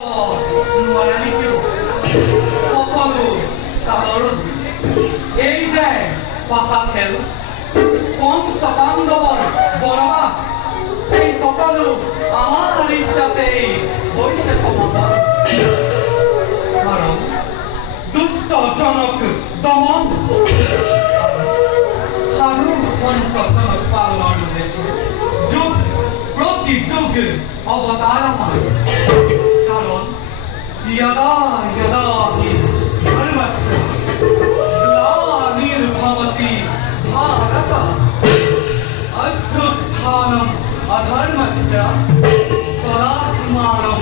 এই যে পাতা খেল কোন সকান্দবন বড়বা এই কপাল আমার সাথে হইছে ক্ষমতা কারণ দুষ্ট জনক দমন সাধু পঞ্চজনক পালন উদ্দেশ্যে যুগ প্রতি যুগ অবতার আমার কারণ यदा यदा हि धर्मस्य ग्लानिर्भवति भारत अभ्युत्थानम् अधर्मस्य तदात्मानं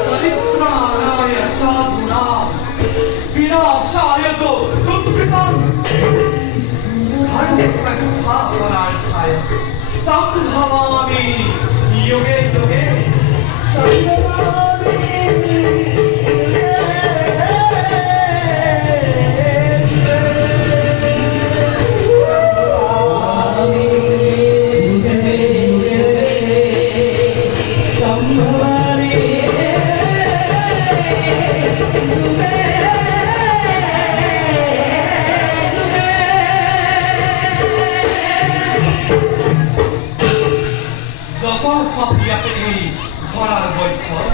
परित्राणाय साधूनां विनाशाय च दुष्कृतं धर्मप्रतिष्ठापनार्थाय सम्भवामि युगे युगे যত পাপিয়াকে এই ধরার বৈঠক